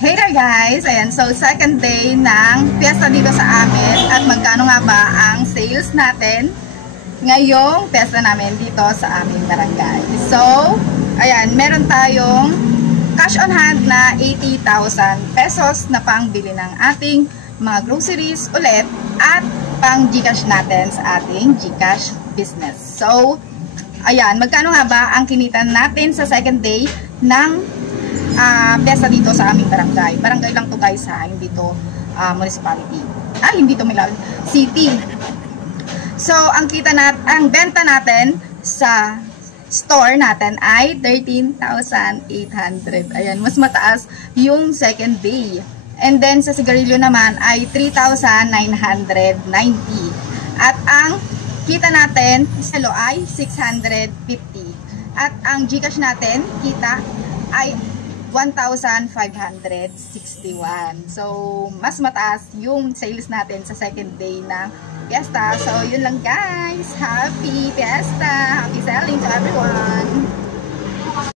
Hey there guys! Ayan, so second day ng fiesta dito sa amin at magkano nga ba ang sales natin ngayong fiesta namin dito sa aming barangay. So, ayan, meron tayong cash on hand na 80,000 pesos na pangbili ng ating mga groceries ulit at pang Gcash natin sa ating Gcash business. So, ayan, magkano nga ba ang kinita natin sa second day ng fiesta dito sa aming barangay. Barangay lang to guys ha, hindi to municipality. Hindi to Milan City. So, ang benta natin sa store natin ay 13,800. Ayan, mas mataas yung second day. And then sa sigarilyo naman ay 3,990. At ang kita natin sa lo ay 650. At ang Gcash natin kita ay 1,561. So, mas mataas yung sales natin sa second day ng fiesta. So, yun lang guys. Happy fiesta! Happy selling to everyone!